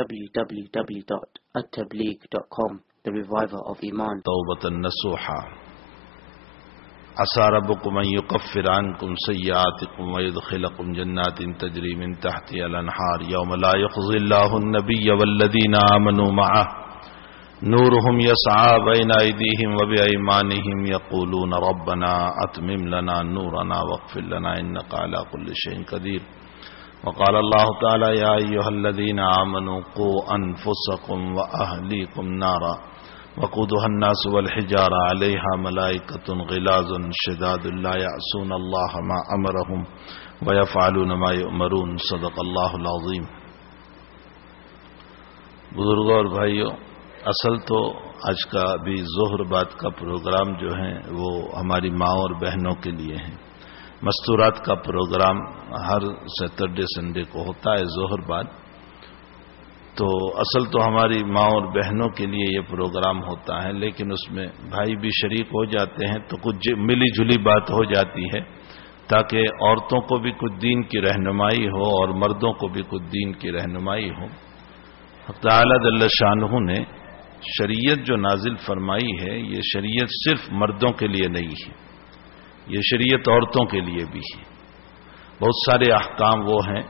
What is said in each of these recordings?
www.attableek.com, the reviver of Iman. توبة نصوحا عسى ربكم أن يكفر عنكم سيئاتكم ويدخلكم جنات تجري من تحتها الأنهار يوم لا يخزي الله النبي والذين آمنوا معه نورهم يسعى بين أيديهم وبأيمانهم يقولون ربنا أتمم لنا نورنا واغفر لنا إنك على كل شيء قدير. وقال الله تعالى يا أيها الذين آمنوا قوا أنفسكم وأهليكم نارا وقودها الناس والحجارة عليها ملائكة غلاظ شداد لا يعصون الله ما أمرهم ويفعلون ما يؤمرون. صدق اللہ العظیم. بزرگوں اور بھائیوں، اصل تو آج کا بھی ظہر بعد کا پروگرام جو ہے وہ ہماری ماں اور بہنوں کے لیے ہے. مستورات کا پروگرام ہر سیٹرڈے سنڈے کو ہوتا ہے ظہر بعد. تو اصل تو ہماری ماں اور بہنوں کے لیے یہ پروگرام ہوتا ہے، لیکن اس میں بھائی بھی شریک ہو جاتے ہیں تو کچھ ملی جلی بات ہو جاتی ہے تاکہ عورتوں کو بھی کچھ دین کی رہنمائی ہو اور مردوں کو بھی کچھ دین کی رہنمائی ہو. حق تعالی جل شانہ نے شریعت جو نازل فرمائی ہے یہ شریعت صرف مردوں کے لیے نہیں ہے، یہ شریعت عورتوں کے لیے بھی ہے. بہت سارے احکام وہ ہیں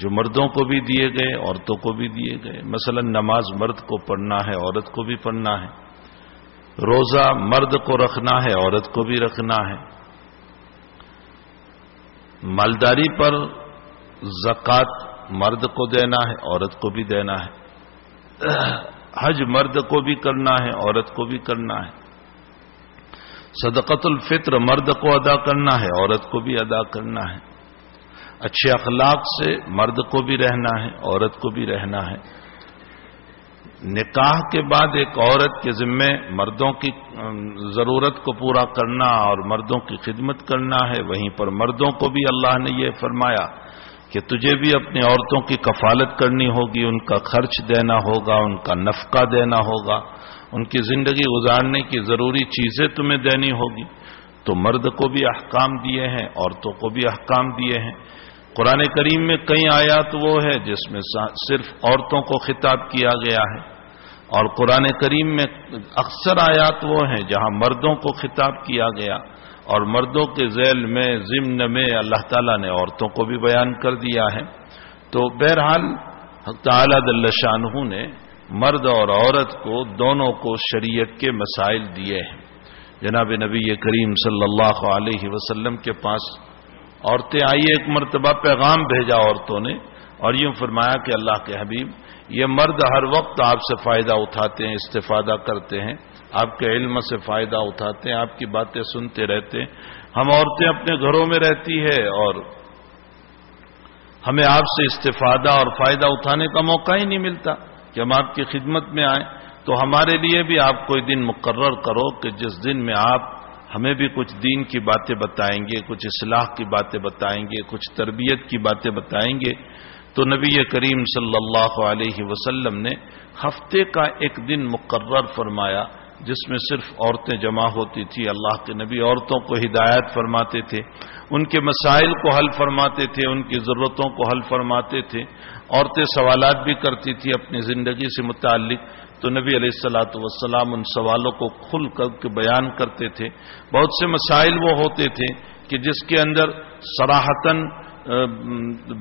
جو مردوں کو بھی دیے گئے عورتوں کو بھی دیے گئے. مثلا نماز مرد کو پڑھنا ہے عورت کو بھی پڑھنا ہے. روزہ مرد کو رکھنا ہے عورت کو بھی رکھنا ہے. مالداری پر زکوٰۃ مرد کو دینا ہے عورت کو بھی دینا ہے. حج مرد کو بھی کرنا ہے عورت کو بھی کرنا ہے. صدقۃ الفطر مرد کو ادا کرنا ہے عورت کو بھی ادا کرنا ہے. اچھے اخلاق سے مرد کو بھی رہنا ہے عورت کو بھی رہنا ہے. نکاح کے بعد ایک عورت کے ذمے مردوں کی ضرورت کو پورا کرنا اور مردوں کی خدمت کرنا ہے. وہیں پر مردوں کو بھی اللہ نے یہ فرمایا کہ تجھے بھی اپنی عورتوں کی کفالت کرنی ہوگی، ان کا خرچ دینا ہوگا، ان کا نفقہ دینا ہوگا، ان کی زندگی گزارنے کی ضروری چیزیں تمہیں دینی ہوگی. تو مرد کو بھی احکام دیے ہیں عورتوں کو بھی احکام دیے ہیں. قرآن کریم میں کئی آیات وہ ہے جس میں صرف عورتوں کو خطاب کیا گیا ہے، اور قرآن کریم میں اکثر آیات وہ ہیں جہاں مردوں کو خطاب کیا گیا، اور مردوں کے ذیل میں ضمن میں اللہ تعالیٰ نے عورتوں کو بھی بیان کر دیا ہے. تو بہرحال حق تعالیٰ جل شانہ نے مرد اور عورت کو دونوں کو شریعت کے مسائل دیے ہیں. جناب نبی کریم صلی اللہ علیہ وسلم کے پاس عورتیں آئی، ایک مرتبہ پیغام بھیجا عورتوں نے اور یوں فرمایا کہ اللہ کے حبیب یہ مرد ہر وقت آپ سے فائدہ اٹھاتے ہیں، استفادہ کرتے ہیں، آپ کے علم سے فائدہ اٹھاتے ہیں، آپ کی باتیں سنتے رہتے ہیں. ہم عورتیں اپنے گھروں میں رہتی ہے اور ہمیں آپ سے استفادہ اور فائدہ اٹھانے کا موقع ہی نہیں ملتا کہ ہم آپ کی خدمت میں آئیں. تو ہمارے لیے بھی آپ کوئی دن مقرر کرو کہ جس دن میں آپ ہمیں بھی کچھ دین کی باتیں بتائیں گے، کچھ اصلاح کی باتیں بتائیں گے، کچھ تربیت کی باتیں بتائیں گے. تو نبی کریم صلی اللہ علیہ وسلم نے ہفتے کا ایک دن مقرر فرمایا جس میں صرف عورتیں جمع ہوتی تھی. اللہ کے نبی عورتوں کو ہدایت فرماتے تھے، ان کے مسائل کو حل فرماتے تھے، ان کی ضرورتوں کو حل فرماتے تھے. عورتیں سوالات بھی کرتی تھی اپنی زندگی سے متعلق، تو نبی علیہ الصلوۃ والسلام ان سوالوں کو کھل کر کے بیان کرتے تھے. بہت سے مسائل وہ ہوتے تھے کہ جس کے اندر صراحتاً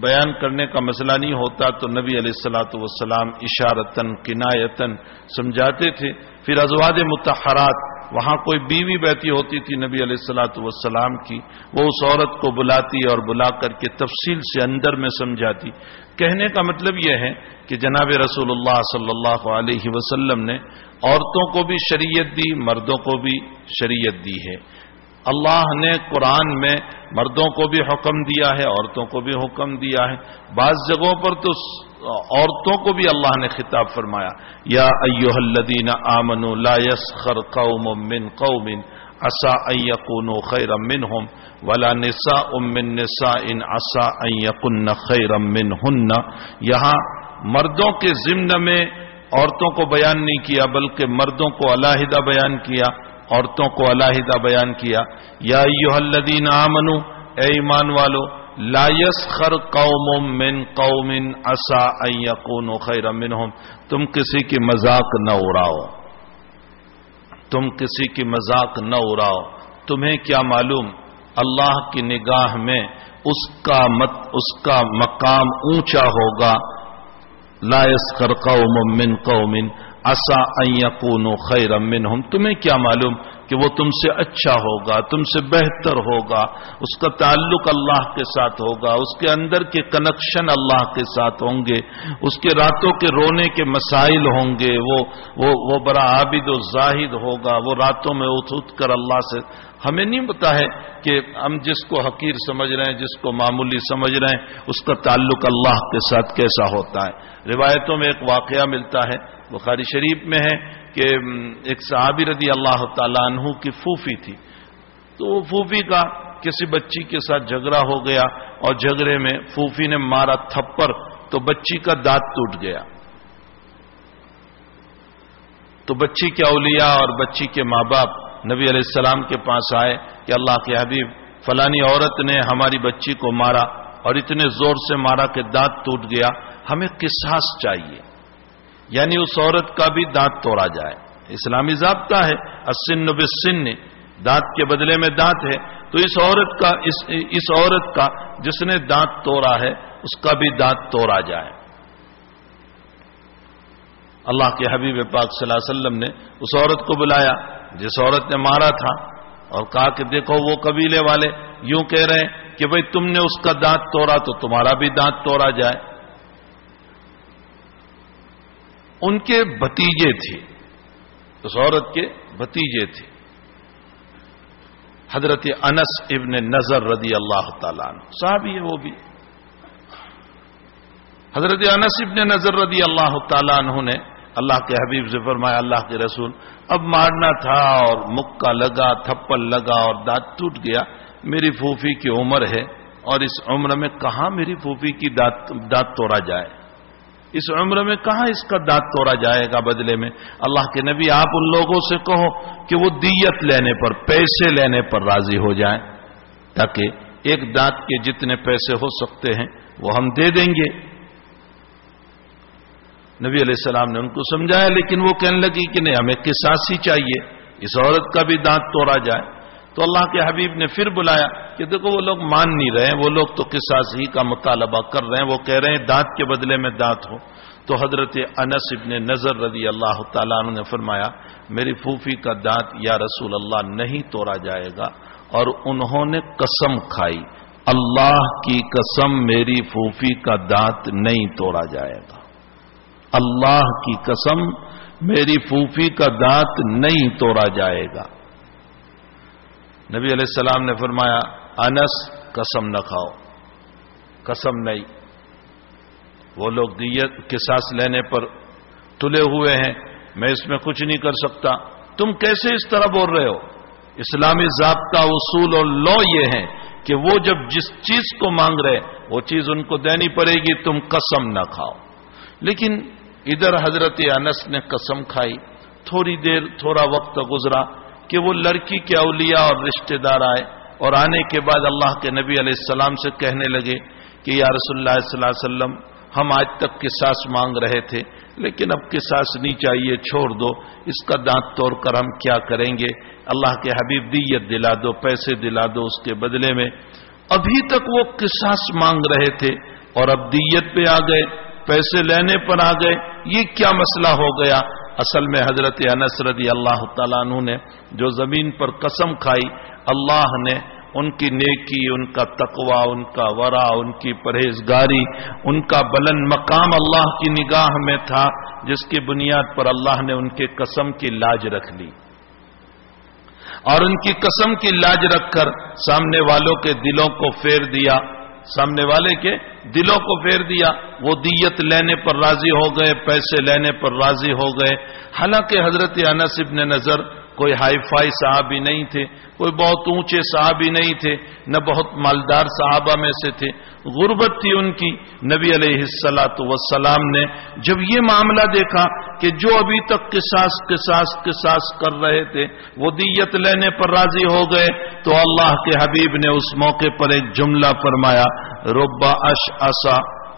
بیان کرنے کا مسئلہ نہیں ہوتا تو نبی علیہ الصلوۃ والسلام اشارتاً کنایتاً سمجھاتے تھے. پھر ازواج مطہرات، وہاں کوئی بیوی بیٹھی ہوتی تھی نبی علیہ الصلوۃ والسلام کی، وہ اس عورت کو بلاتی اور بلا کر کے تفصیل سے اندر میں سمجھاتی. کہنے کا مطلب یہ ہے کہ جناب رسول اللہ صلی اللہ علیہ وسلم نے عورتوں کو بھی شریعت دی، مردوں کو بھی شریعت دی ہے. اللہ نے قرآن میں مردوں کو بھی حکم دیا ہے، عورتوں کو بھی حکم دیا ہے. بعض جگہوں پر تو عورتوں کو بھی اللہ نے خطاب فرمایا، یا ایھا الذین آمنوا لا یسخر قوم من قوم عسى ان يكونوا خيرا منهم ولا نساء من نساء عسى ان يكن خيرا منهن. یہاں مردوں کے ضمن میں عورتوں کو بیان نہیں کیا بلکہ مردوں کو علیحدہ بیان کیا، عورتوں کو علیحدہ بیان کیا. یا ایھا الذین آمنوا، اے ایمان والو، لا يسخر قوم من قوم عسى ان يكونوا خيرا منهم. تم کسی کی مذاق نہ اڑاؤ، تم کسی کی مذاق نہ اڑاؤ. تمہیں کیا معلوم اللہ کی نگاہ میں اس کا مقام اونچا ہوگا. لا يسخر قوم من قوم عسى ان يكونوا خيرا منهم. تمہیں کیا معلوم کہ وہ تم سے اچھا ہوگا، تم سے بہتر ہوگا، اس کا تعلق اللہ کے ساتھ ہوگا، اس کے اندر کے کنیکشن اللہ کے ساتھ ہوں گے، اس کے راتوں کے رونے کے مسائل ہوں گے، وہ بڑا عابد و زاہد ہوگا، وہ راتوں میں اٹھ کر اللہ سے. ہمیں نہیں پتا ہے کہ ہم جس کو حقیر سمجھ رہے ہیں، جس کو معمولی سمجھ رہے ہیں، اس کا تعلق اللہ کے ساتھ کیسا ہوتا ہے. روایتوں میں ایک واقعہ ملتا ہے، بخاری شریف میں ہے کہ ایک صحابی رضی اللہ تعالیٰ عنہ کی پھوپھی تھی. تو وہ پھوپھی کا کسی بچی کے ساتھ جھگڑا ہو گیا اور جھگڑے میں پھوپھی نے مارا تھپڑ تو بچی کا دانت ٹوٹ گیا. تو بچی کے اولیاء اور بچی کے ماں باپ نبی علیہ السلام کے پاس آئے کہ اللہ کے حبیب فلانی عورت نے ہماری بچی کو مارا اور اتنے زور سے مارا کہ دانت ٹوٹ گیا، ہمیں قصاص چاہیے، یعنی اس عورت کا بھی دانت توڑا جائے. اسلامی ضابطہ ہے السن بالسن، دانت کے بدلے میں دانت ہے. تو اس عورت کا جس نے دانت توڑا ہے اس کا بھی دانت توڑا جائے. اللہ کے حبیب پاک صلی اللہ علیہ وسلم نے اس عورت کو بلایا جس عورت نے مارا تھا اور کہا کہ دیکھو وہ قبیلے والے یوں کہہ رہے ہیں کہ بھئی تم نے اس کا دانت توڑا تو تمہارا بھی دانت توڑا جائے. ان کے بھتیجے تھے، اس عورت کے بھتیجے تھے، حضرت انس ابن نضر رضی اللہ تعالیٰ عنہ، صحابی ہے وہ بھی. حضرت انس ابن نضر رضی اللہ تعالیٰ عنہ نے اللہ کے حبیب سے فرمایا اللہ کے رسول اب مارنا تھا اور مکہ لگا، تھپڑ لگا اور دانت ٹوٹ گیا. میری پھوپھی کی عمر ہے اور اس عمر میں کہاں میری پھوپھی کی دانت توڑا جائے، اس عمر میں کہاں اس کا دانت توڑا جائے گا بدلے میں. اللہ کے نبی آپ ان لوگوں سے کہو کہ وہ دیت لینے پر، پیسے لینے پر راضی ہو جائیں تاکہ ایک دانت کے جتنے پیسے ہو سکتے ہیں وہ ہم دے دیں گے. نبی علیہ السلام نے ان کو سمجھایا لیکن وہ کہنے لگی کہ نہیں ہمیں قصاص ہی چاہیے، اس عورت کا بھی دانت توڑا جائے. تو اللہ کے حبیب نے پھر بلایا کہ دیکھو وہ لوگ مان نہیں رہے ہیں، وہ لوگ تو قصاص ہی کا مطالبہ کر رہے ہیں، وہ کہہ رہے ہیں دانت کے بدلے میں دانت ہو. تو حضرت انس ابن نضر رضی اللہ تعالیٰ عنہ نے فرمایا میری پھوپھی کا دانت یا رسول اللہ نہیں توڑا جائے گا. اور انہوں نے قسم کھائی اللہ کی قسم میری پھوپھی کا دانت نہیں توڑا جائے گا، اللہ کی قسم میری پھوپھی کا دانت نہیں توڑا جائے گا. نبی علیہ السلام نے فرمایا انس قسم نہ کھاؤ، قسم نہیں. وہ لوگ دیت قصاص لینے پر تلے ہوئے ہیں، میں اس میں کچھ نہیں کر سکتا. تم کیسے اس طرح بول رہے ہو؟ اسلامی ضابطہ اصول اور لا یہ ہے کہ وہ جب جس چیز کو مانگ رہے وہ چیز ان کو دینی پڑے گی، تم قسم نہ کھاؤ. لیکن ادھر حضرت انس نے قسم کھائی. تھوڑا وقت گزرا کہ وہ لڑکی کے اولیاء اور رشتہ دار آئے اور آنے کے بعد اللہ کے نبی علیہ السلام سے کہنے لگے کہ یا رسول اللہ صلی اللہ علیہ وسلم ہم آج تک قصاص مانگ رہے تھے لیکن اب قصاص نہیں چاہیے، چھوڑ دو، اس کا دانت توڑ کر ہم کیا کریں گے. اللہ کے حبیب دیت دلا دو، پیسے دلا دو اس کے بدلے میں. ابھی تک وہ قصاص مانگ رہے تھے اور اب دیت پہ آ گئے، پیسے لینے پر آ گئے. یہ کیا مسئلہ ہو گیا؟ اصل میں حضرت انس رضی اللہ تعالیٰ عنہ نے جو زمین پر قسم کھائی، اللہ نے ان کی نیکی، ان کا تقوی، ان کا ورع، ان کی پرہیزگاری، ان کا بلند مقام اللہ کی نگاہ میں تھا، جس کی بنیاد پر اللہ نے ان کے قسم کی لاج رکھ لی. اور ان کی قسم کی لاج رکھ کر سامنے والوں کے دلوں کو پھیر دیا، سامنے والے کے دلوں کو پھیر دیا. وہ دیت لینے پر راضی ہو گئے، پیسے لینے پر راضی ہو گئے. حالانکہ حضرت انس ابن نضر کوئی ہائی فائی صحابی نہیں تھے، کوئی بہت اونچے صحابی نہیں تھے، نہ بہت مالدار صحابہ میں سے تھے، غربت تھی ان کی۔ نبی علیہ الصلوۃ والسلام نے جب یہ معاملہ دیکھا کہ جو ابھی تک قصاص کر رہے تھے وہ دیت لینے پر راضی ہو گئے، تو اللہ کے حبیب نے اس موقع پر ایک جملہ فرمایا، رب اشعث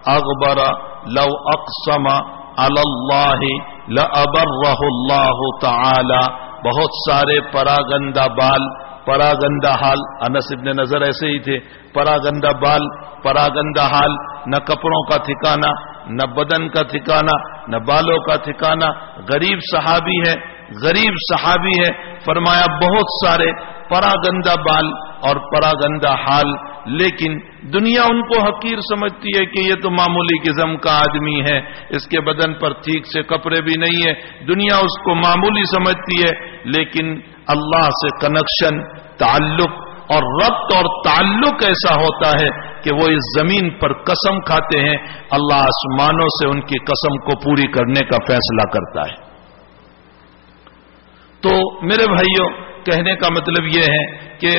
اغبر لو اقسم علی اللہ لابرہ اللہ تعالی۔ بہت سارے پراگندہ بال، پراگندہ حال، انس ابن نضر ایسے ہی تھے، پراگندہ بال، پراگندہ حال، نہ کپڑوں کا ٹھکانہ، نہ بدن کا ٹھکانہ، نہ بالوں کا ٹھکانہ، غریب صحابی ہے، فرمایا بہت سارے پراگندہ بال اور پراگندہ حال، لیکن دنیا ان کو حقیر سمجھتی ہے کہ یہ تو معمولی قسم کا آدمی ہے، اس کے بدن پر ٹھیک سے کپڑے بھی نہیں ہے، دنیا اس کو معمولی سمجھتی ہے، لیکن اللہ سے کنیکشن، تعلق اور ربط اور تعلق ایسا ہوتا ہے کہ وہ اس زمین پر قسم کھاتے ہیں، اللہ آسمانوں سے ان کی قسم کو پوری کرنے کا فیصلہ کرتا ہے۔ تو میرے بھائیوں، کہنے کا مطلب یہ ہے کہ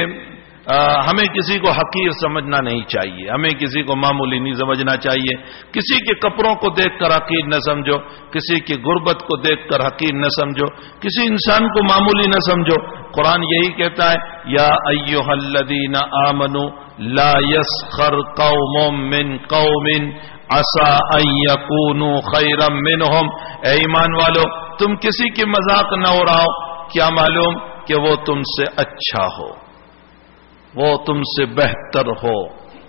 ہمیں کسی کو حقیر سمجھنا نہیں چاہیے، ہمیں کسی کو معمولی نہیں سمجھنا چاہیے، کسی کے کپڑوں کو دیکھ کر حقیر نہ سمجھو، کسی کی غربت کو دیکھ کر حقیر نہ سمجھو، کسی انسان کو معمولی نہ سمجھو۔ قرآن یہی کہتا ہے، یا ایھا الذین آمنوا لا یسخر قوم من قوم عسى ان یکونوا خیرا منہم۔ اے ایمان والو، تم کسی کی مذاق نہ اڑاؤ، کیا معلوم کہ وہ تم سے اچھا ہو، وہ تم سے بہتر ہو،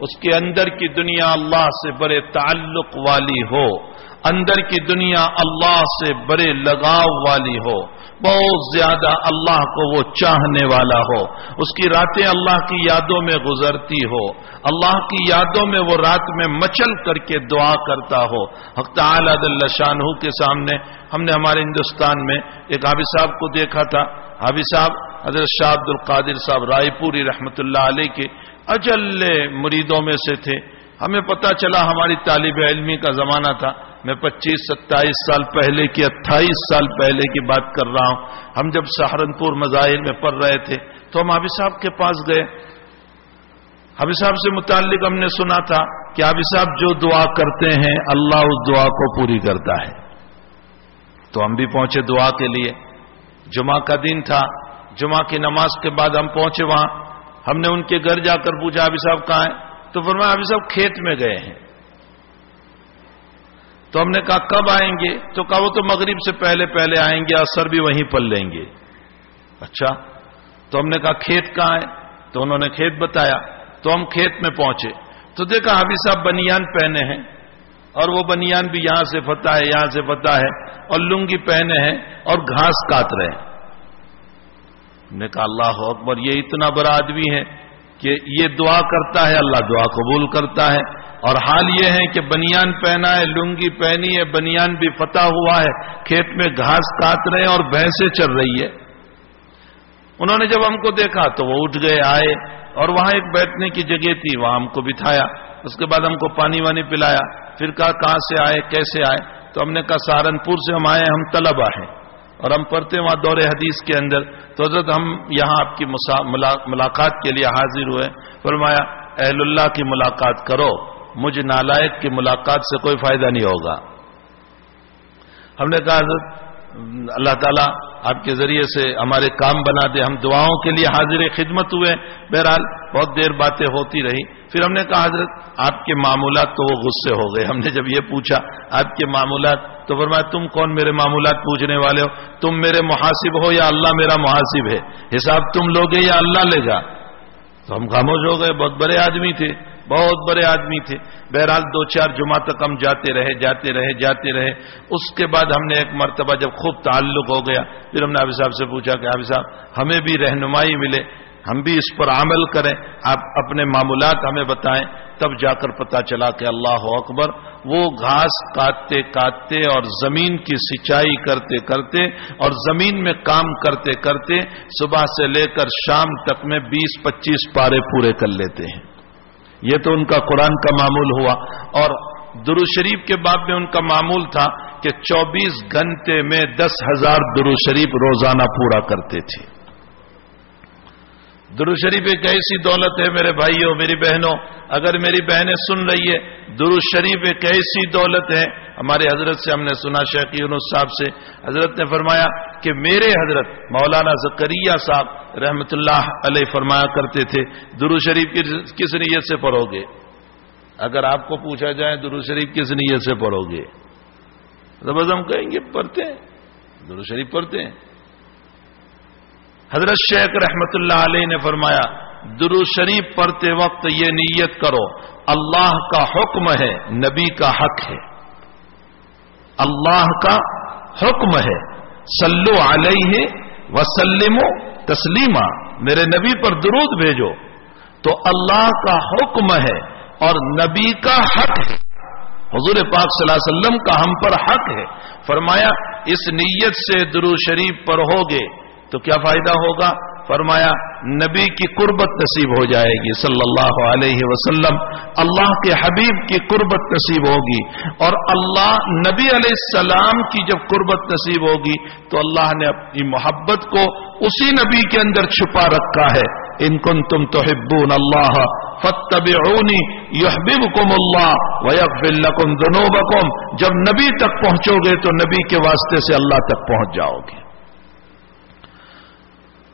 اس کے اندر کی دنیا اللہ سے بڑے تعلق والی ہو، اندر کی دنیا اللہ سے بڑے لگاؤ والی ہو، بہت زیادہ اللہ کو وہ چاہنے والا ہو، اس کی راتیں اللہ کی یادوں میں گزرتی ہو، اللہ کی یادوں میں وہ رات میں مچل کر کے دعا کرتا ہو۔ حق تعالی جل شانہ کے سامنے ہم نے ہمارے ہندوستان میں ایک حافظ صاحب کو دیکھا تھا، حافظ صاحب حضرت شاہ عبد القادر صاحب رائے پوری رحمت اللہ علیہ کے اجل مریدوں میں سے تھے۔ ہمیں پتہ چلا، ہماری طالب علمی کا زمانہ تھا، میں 25-27 سال پہلے کی 28 سال پہلے کی بات کر رہا ہوں، ہم جب سہارنپور مظاہر میں پڑھ رہے تھے تو ہم حافظ صاحب کے پاس گئے، حافظ صاحب سے متعلق ہم نے سنا تھا کہ حافظ صاحب جو دعا کرتے ہیں اللہ اس دعا کو پوری کرتا ہے، تو ہم بھی پہنچے دعا کے لیے۔ جمعہ کا دن تھا، جمعہ کی نماز کے بعد ہم پہنچے وہاں، ہم نے ان کے گھر جا کر پوچھا حافظ صاحب کہاں ہیں، تو فرمایا حافظ صاحب کھیت میں گئے ہیں۔ تو ہم نے کہا کب آئیں گے، تو کہا وہ تو مغرب سے پہلے آئیں گے، عصر بھی وہیں پڑھ لیں گے۔ اچھا، تو ہم نے کہا کھیت کہاں ہے، تو انہوں نے کھیت بتایا، تو ہم کھیت میں پہنچے تو دیکھا حافظ صاحب بنیان پہنے ہیں، اور وہ بنیان بھی یہاں سے فتح ہے، یہاں سے فتح ہے، اور لنگی پہنے ہیں اور گھاس کاٹ رہے ہیں۔ نے کہا اللہ اکبر، یہ اتنا بڑا آدمی ہے کہ یہ دعا کرتا ہے، اللہ دعا قبول کرتا ہے، اور حال یہ ہے کہ بنیان پہنا ہے، لنگی پہنی ہے، بنیان بھی فتح ہوا ہے، کھیت میں گھاس کاٹ رہے ہیں اور بھینسیں چل رہی ہے۔ انہوں نے جب ہم کو دیکھا تو وہ اٹھ گئے، آئے، اور وہاں ایک بیٹھنے کی جگہ تھی، وہاں ہم کو بٹھایا، اس کے بعد ہم کو پانی وانی پلایا، پھر کہا کہاں سے آئے، کیسے آئے، تو ہم نے کہا سہارنپور سے ہم آئے، ہم طلبہ ہیں اور ہم پڑھتے وہاں دور حدیث کے اندر، تو حضرت ہم یہاں آپ کی ملاقات کے لیے حاضر ہوئے۔ فرمایا اہل اللہ کی ملاقات کرو، مجھ نالائق کی ملاقات سے کوئی فائدہ نہیں ہوگا۔ ہم نے کہا حضرت اللہ تعالیٰ آپ کے ذریعے سے ہمارے کام بنا دے، ہم دعاؤں کے لیے حاضر خدمت ہوئے۔ بہرحال بہت دیر باتیں ہوتی رہی، پھر ہم نے کہا حضرت آپ کے معمولات، تو وہ غصے ہو گئے۔ ہم نے جب یہ پوچھا آپ کے معمولات، تو فرمایا تم کون میرے معمولات پوچھنے والے ہو، تم میرے محاسب ہو یا اللہ میرا محاسب ہے، حساب تم لوگے یا اللہ لے گا۔ تو ہم خاموش ہو گئے، بہت بڑے آدمی تھے، بہت بڑے آدمی تھے۔ بہرحال 2-4 جمعہ تک ہم جاتے رہے۔ اس کے بعد ہم نے ایک مرتبہ جب خوب تعلق ہو گیا، پھر ہم نے حافظ صاحب سے پوچھا کہ حافظ صاحب ہمیں بھی رہنمائی ملے، ہم بھی اس پر عمل کریں، آپ اپنے معمولات ہمیں بتائیں۔ تب جا کر پتا چلا کہ اللہ اکبر، وہ گھاس کاٹتے کاٹتے اور زمین کی سچائی کرتے کرتے اور زمین میں کام کرتے کرتے صبح سے لے کر شام تک میں 20-25 پارے پورے کر لیتے ہیں۔ یہ تو ان کا قرآن کا معمول ہوا، اور درود شریف کے باب میں ان کا معمول تھا کہ 24 گھنٹے میں 10,000 درود شریف روزانہ پورا کرتے تھے۔ درود شریف ایک ایسی دولت ہے میرے بھائیوں میری بہنوں، اگر میری بہنیں سن رہی ہے، درود شریف ایک ایسی دولت ہے. ہمارے حضرت سے ہم نے سنا، شیخ یونس صاحب سے، حضرت نے فرمایا کہ میرے حضرت مولانا زکریا صاحب رحمت اللہ علیہ فرمایا کرتے تھے درود شریف کس نیت سے پڑھو گے؟ اگر آپ کو پوچھا جائے درود شریف کس نیت سے پڑھو گے تو بس ہم کہیں گے پڑھتے ہیں، درود شریف پڑھتے ہیں. حضرت شیخ رحمت اللہ علیہ نے فرمایا درود شریف پڑھتے وقت یہ نیت کرو اللہ کا حکم ہے، نبی کا حق ہے. اللہ کا حکم ہے، صلو علیہ وسلموا تسلیما، میرے نبی پر درود بھیجو. تو اللہ کا حکم ہے اور نبی کا حق ہے، حضور پاک صلی اللہ علیہ وسلم کا ہم پر حق ہے. فرمایا اس نیت سے درود شریف پڑھو گے تو کیا فائدہ ہوگا؟ فرمایا نبی کی قربت نصیب ہو جائے گی صلی اللہ علیہ وسلم، اللہ کے حبیب کی قربت نصیب ہوگی. اور اللہ نبی علیہ السلام کی جب قربت نصیب ہوگی تو اللہ نے اپنی محبت کو اسی نبی کے اندر چھپا رکھا ہے. ان کنتم تحبون اللہ فاتبعونی یحببکم اللہ ویغفر لکم ذنوبکم. جب نبی تک پہنچو گے تو نبی کے واسطے سے اللہ تک پہنچ جاؤ گے.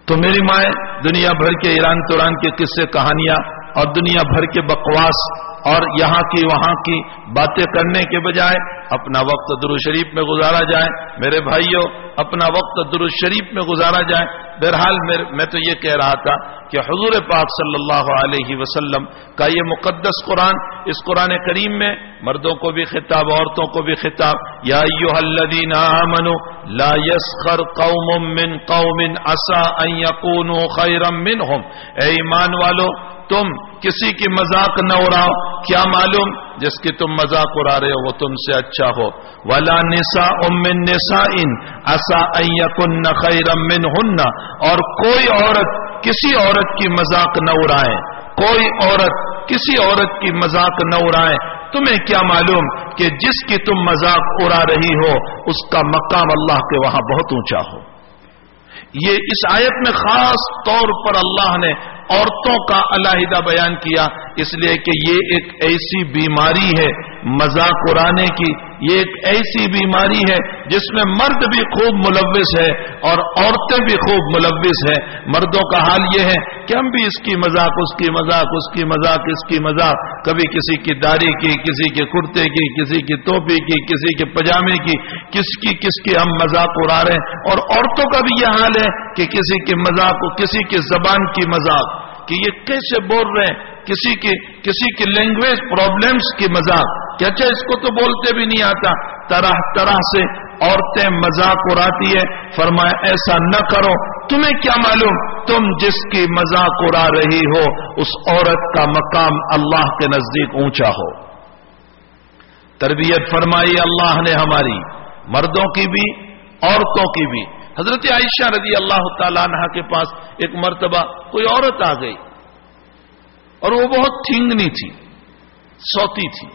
تو میری مائیں دنیا بھر کے ایران توران کے قصے کہانیاں اور دنیا بھر کے بکواس اور یہاں کی وہاں کی باتیں کرنے کے بجائے اپنا وقت درود شریف میں گزارا جائے. میرے بھائیوں اپنا وقت درود شریف میں گزارا جائے. بہرحال میں تو یہ کہہ رہا تھا کہ حضور پاک صلی اللہ علیہ وسلم کا یہ مقدس قرآن، اس قرآن کریم میں مردوں کو بھی خطاب، عورتوں کو بھی خطاب. یا ایھا الذین آمنوا لا یسخر قوم من قوم عسى ان یکونوا خیرا منہم. اے ایمان والو تم کسی کی مذاق نہ اڑاؤ، کیا معلوم جس کی تم مذاق اڑا رہے ہو وہ تم سے اچھا ہو. ولا نساء من نساء عسى ان يكن خيرا منهن. اور کوئی عورت کسی عورت کی مذاق نہ اڑائے، کوئی عورت کسی عورت کی مذاق نہ اڑائے. تمہیں کیا معلوم کہ جس کی تم مذاق اڑا رہی ہو اس کا مقام اللہ کے وہاں بہت اونچا ہو. یہ اس آیت میں خاص طور پر اللہ نے عورتوں کا علیحدہ بیان کیا، اس لیے کہ یہ ایک ایسی بیماری ہے مذاق اڑانے کی. یہ ایک ایسی بیماری ہے جس میں مرد بھی خوب ملوث ہے اور عورتیں بھی خوب ملوث ہیں. مردوں کا حال یہ ہے کہ ہم بھی اس کی مذاق، اس کی مذاق، اس کی مذاق، اس کی مذاق، کبھی کسی کی داڑھی کی، کسی کے کرتے کی، کسی کی ٹوپی کی، کسی کے پجامے کی، کس کی ہم مذاق اڑا رہے ہیں. اور عورتوں کا بھی یہ حال ہے کہ کسی کی مذاق، کسی کی زبان کی مذاق کہ یہ کیسے بول رہے ہیں، کسی کی لینگویج پرابلمز کی مذاق کہ اچھا اس کو تو بولتے بھی نہیں آتا. طرح طرح سے عورتیں مذاق اڑاتی ہے. فرمایا ایسا نہ کرو، تمہیں کیا معلوم تم جس کی مذاق اڑا رہی ہو اس عورت کا مقام اللہ کے نزدیک اونچا ہو. تربیت فرمائی اللہ نے ہماری، مردوں کی بھی عورتوں کی بھی. حضرت عائشہ رضی اللہ تعالیٰ عنہ کے پاس ایک مرتبہ کوئی عورت آ گئی اور وہ بہت ٹھینگنی تھی، سوتی تھی.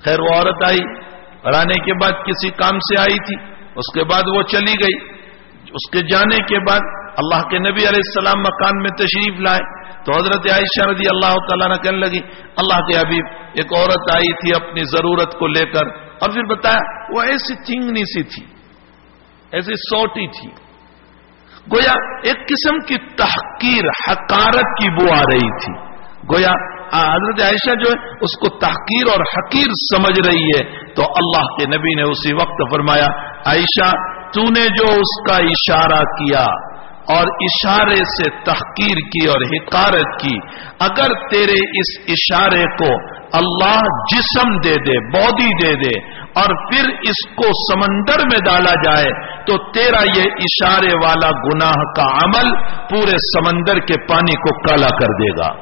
خیر وہ عورت آئی اور آنے کے بعد کسی کام سے آئی تھی، اس کے بعد وہ چلی گئی. اس کے جانے کے بعد اللہ کے نبی علیہ السلام مکان میں تشریف لائے تو حضرت عائشہ رضی اللہ تعالیٰ عنہ کہنے لگی اللہ کے حبیب ایک عورت آئی تھی اپنی ضرورت کو لے کر، اور پھر بتایا وہ ایسی ٹھینگنی سی تھی، ایسی سوٹی تھی، گویا ایک قسم کی تحقیر، حقارت کی بو آ رہی تھی. گویا حضرت عائشہ جو ہے اس کو تحقیر اور حقیر سمجھ رہی ہے. تو اللہ کے نبی نے اسی وقت فرمایا عائشہ تو نے جو اس کا اشارہ کیا اور اشارے سے تحقیر کی اور حقارت کی، اگر تیرے اس اشارے کو اللہ جسم دے دے، باڈی دے دے اور پھر اس کو سمندر میں ڈالا جائے تو تیرا یہ اشارے والا گناہ کا عمل پورے سمندر کے پانی کو کالا کر دے گا.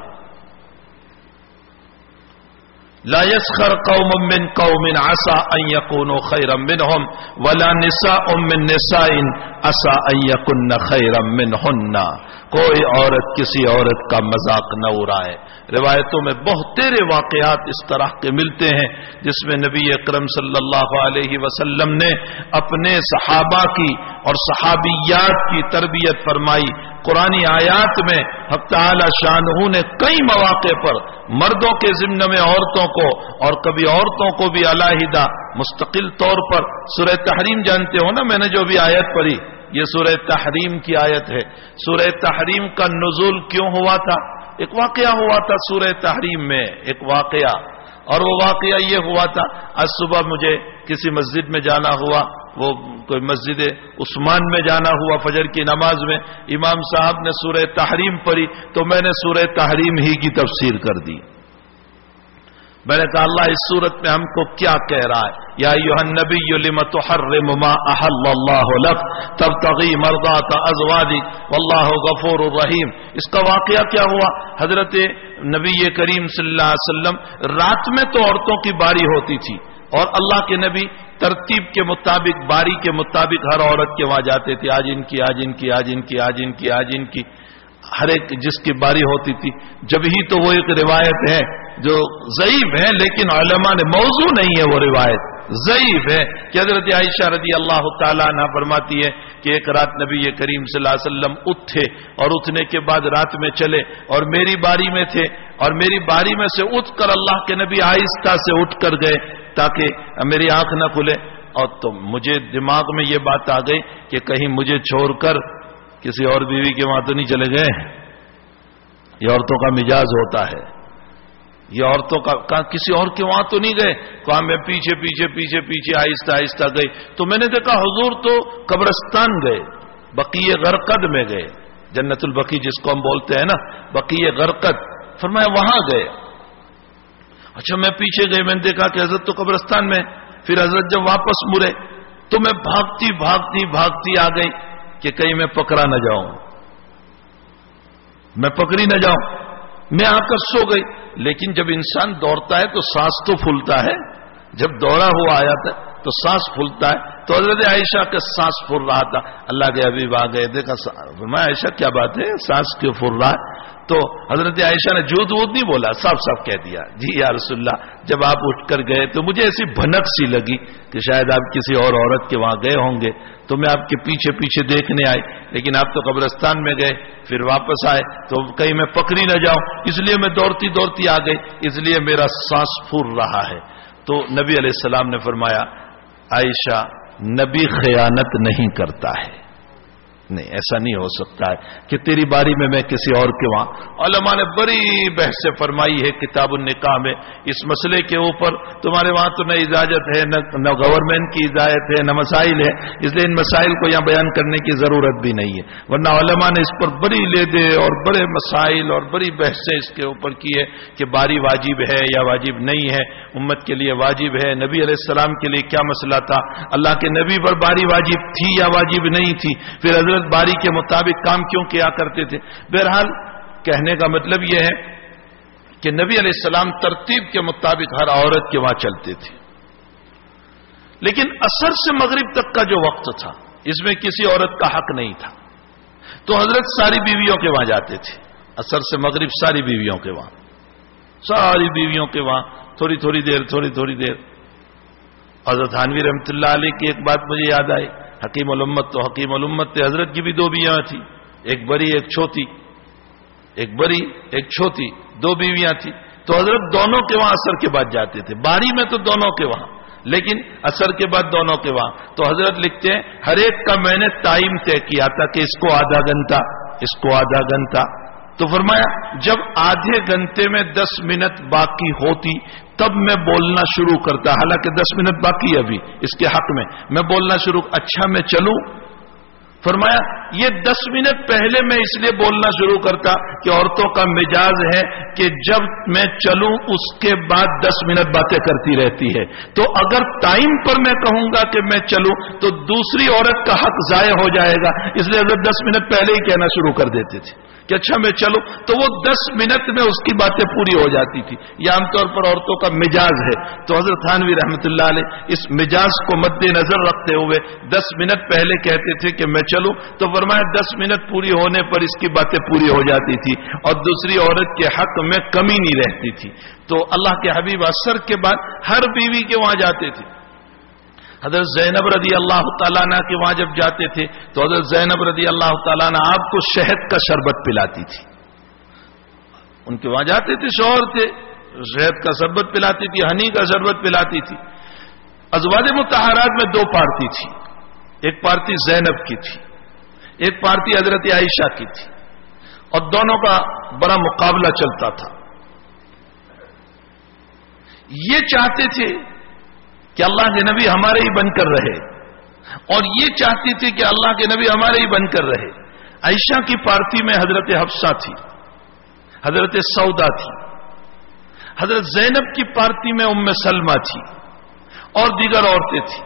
لا يسخر قوم من قوم عسى ان يكونوا خيرا منهم ولا نساء من نساء عسى ان يكن خيرا منهن. کوئی عورت کسی عورت کا مذاق نہ اڑائے. روایتوں میں بہت تیرے واقعات اس طرح کے ملتے ہیں جس میں نبی اکرم صلی اللہ علیہ وسلم نے اپنے صحابہ کی اور صحابیات کی تربیت فرمائی. قرآنی آیات میں حق تعالی شانہ نے کئی مواقع پر مردوں کے ضمن میں عورتوں کو اور کبھی عورتوں کو بھی علیحدہ مستقل طور پر سورہ تحریم جانتے ہو نا، میں نے جو بھی آیت پڑھی یہ سورہ تحریم کی آیت ہے۔ سورہ تحریم کا نزول کیوں ہوا تھا؟ ایک واقعہ ہوا تھا سورہ تحریم میں، ایک واقعہ، اور وہ واقعہ یہ ہوا تھا، آج صبح مجھے کسی مسجد میں جانا ہوا، وہ کوئی مسجد عثمان میں جانا ہوا، فجر کی نماز میں امام صاحب نے سورہ تحریم پڑھی تو میں نے سورہ تحریم ہی کی تفسیر کر دی۔ میں نے کہا اللہ اس صورت میں ہم کو کیا کہہ رہا ہے؟ یا ایھا النبی لم تحرم ما احل اللہ لک تبتغی مرضات ازواجک واللہ غفور الرحیم۔ اس کا واقعہ کیا ہوا؟ حضرت نبی کریم صلی اللہ علیہ وسلم رات میں تو عورتوں کی باری ہوتی تھی اور اللہ کے نبی ترتیب کے مطابق باری کے مطابق ہر عورت کے وہاں جاتے تھے، آج ان کی، آج ان کی، آج ان کی، آج ان کی، آج ان کی، ہر ایک جس کی باری ہوتی تھی۔ جب ہی تو وہ ایک روایت ہے جو ضعیف ہے لیکن علماء نے، موضوع نہیں ہے وہ روایت، ضعیف ہے، کہ حضرت عائشہ رضی اللہ تعالیٰ عنہ فرماتی ہے کہ ایک رات نبی کریم صلی اللہ علیہ وسلم اٹھے اور اٹھنے کے بعد رات میں چلے اور میری باری میں تھے اور میری باری میں سے اٹھ کر اللہ کے نبی آہستہ سے اٹھ کر گئے تاکہ میری آنکھ نہ کھلے، اور تو مجھے دماغ میں یہ بات آ گئی کہ کہیں مجھے چھوڑ کر کسی اور بیوی کے وہاں تو نہیں چلے گئے۔ یہ عورتوں کا مزاج ہوتا ہے، یہ عورتوں کا کسی اور کے وہاں تو نہیں گئے، کہا میں پیچھے پیچھے پیچھے پیچھے آہستہ آہستہ گئی تو میں نے دیکھا حضور تو قبرستان گئے، بقیع غرقد میں گئے، جنت البقیع جس کو ہم بولتے ہیں نا، بقیع غرقد، فرمایا وہاں گئے۔ اچھا میں پیچھے گئی، میں نے دیکھا کہ حضرت تو قبرستان میں، پھر حضرت جب واپس مڑے تو میں بھاگتی بھاگتی بھاگتی آ گئی کہ کہیں میں پکڑا نہ جاؤں، میں پکڑی نہ جاؤں، میں آ کر سو گئی۔ لیکن جب انسان دوڑتا ہے تو سانس تو پھولتا ہے، جب دوڑا ہوا آیا تھا تو سانس پھولتا ہے، تو حضرت عائشہ کا سانس پھول رہا تھا، اللہ کے حبیب آ گئے، دیکھا میں عائشہ کیا بات ہے سانس کیوں پھول رہا ہے؟ تو حضرت عائشہ نے جھوٹ ووٹ نہیں بولا، صاف صاف کہہ دیا جی یا رسول اللہ جب آپ اٹھ کر گئے تو مجھے ایسی بھنک سی لگی کہ شاید آپ کسی اور عورت کے وہاں گئے ہوں گے تو میں آپ کے پیچھے پیچھے دیکھنے آئی، لیکن آپ تو قبرستان میں گئے پھر واپس آئے تو کہیں میں پکڑی نہ جاؤں، اس لیے میں دوڑتی دوڑتی آ گئی، اس لیے میرا سانس پھول رہا ہے۔ تو نبی علیہ السلام نے فرمایا عائشہ نبی خیانت نہیں کرتا ہے، نہیں ایسا نہیں ہو سکتا ہے کہ تیری باری میں کسی اور کے وہاں۔ علماء نے بڑی بحث فرمائی ہے کتاب النکاح میں اس مسئلے کے اوپر، تمہارے وہاں تو نہ اجازت ہے نہ گورنمنٹ کی اجازت ہے نہ مسائل ہے، اس لیے ان مسائل کو یہاں بیان کرنے کی ضرورت بھی نہیں ہے، ورنہ علماء نے اس پر بڑی لیدے اور بڑے مسائل اور بڑی بحثیں اس کے اوپر کی ہے کہ باری واجب ہے یا واجب نہیں ہے، امت کے لیے واجب ہے، نبی علیہ السلام کے لیے کیا مسئلہ تھا، اللہ کے نبی پر باری واجب تھی یا واجب نہیں تھی، پھر حضرت باری کے مطابق کام کیوں کیا کرتے تھے۔ بہرحال کہنے کا مطلب یہ ہے کہ نبی علیہ السلام ترتیب کے مطابق ہر عورت کے وہاں چلتے تھے، لیکن عصر سے مغرب تک کا جو وقت تھا اس میں کسی عورت کا حق نہیں تھا، تو حضرت ساری بیویوں کے وہاں جاتے تھے، عصر سے مغرب ساری بیویوں کے وہاں، ساری بیویوں کے وہاں تھوڑی تھوڑی دیر۔ حضرت تھانوی رحمۃ اللہ علیہ کی ایک بات مجھے یاد آئی، حکیم الامت تو حکیم الامت تھے، حضرت کی بھی دو بیویاں تھیں، ایک بڑی ایک چھوٹی، دو بیویاں تھیں، تو حضرت دونوں کے وہاں عصر کے بعد جاتے تھے، باری میں تو دونوں کے وہاں لیکن عصر کے بعد دونوں کے وہاں۔ تو حضرت لکھتے ہیں ہر ایک کا میں نے ٹائم طے کیا تھا کہ اس کو آدھا گھنٹہ، اس کو آدھا گھنٹہ، تو فرمایا جب آدھے گھنٹے میں 10 منٹ باقی ہوتی تب میں بولنا شروع کرتا، حالانکہ 10 منٹ باقی ابھی اس کے حق میں بولنا شروع، اچھا میں چلوں؟ فرمایا یہ 10 منٹ پہلے میں اس لیے بولنا شروع کرتا کہ عورتوں کا مزاج ہے کہ جب میں چلوں اس کے بعد 10 منٹ باتیں کرتی رہتی ہے، تو اگر ٹائم پر میں کہوں گا کہ میں چلوں تو دوسری عورت کا حق ضائع ہو جائے گا، اس لیے حضرت 10 منٹ پہلے ہی کہنا شروع کر دیتے تھے کہ اچھا میں چلوں، تو وہ 10 منٹ میں اس کی باتیں پوری ہو جاتی تھی۔ یہ عام طور پر عورتوں کا مزاج ہے، تو حضرت تھانوی رحمۃ اللہ علیہ اس مزاج کو مد نظر رکھتے ہوئے 10 منٹ پہلے کہتے تھے کہ میں چلوں، تو فرمایا 10 منٹ پوری ہونے پر اس کی باتیں پوری ہو جاتی تھی اور دوسری عورت کے حق میں کمی نہیں رہتی تھی۔ تو اللہ کے حبیب عصر کے بعد ہر بیوی کے وہاں جاتے تھے، حضرت زینب رضی اللہ تعالیٰ عنہ کے وہاں جب جاتے تھے تو حضرت زینب رضی اللہ تعالیٰ عنہ آپ کو شہد کا شربت پلاتی تھی. ان کے وہاں جاتے تھے، شوہر تھے، شہد کا شربت پلاتی تھی، ہنی کا شربت پلاتی تھی. ازواج مطہرات میں دو پارٹی تھی، ایک پارٹی زینب کی تھی، ایک پارٹی حضرت عائشہ کی تھی، اور دونوں کا بڑا مقابلہ چلتا تھا. یہ چاہتے تھے کہ اللہ کے نبی ہمارے ہی بن کر رہے، اور یہ چاہتی تھی کہ اللہ کے نبی ہمارے ہی بن کر رہے. عائشہ کی پارٹی میں حضرت حفصہ تھی، حضرت سودا تھی. حضرت زینب کی پارٹی میں ام سلمہ تھی اور دیگر عورتیں تھیں.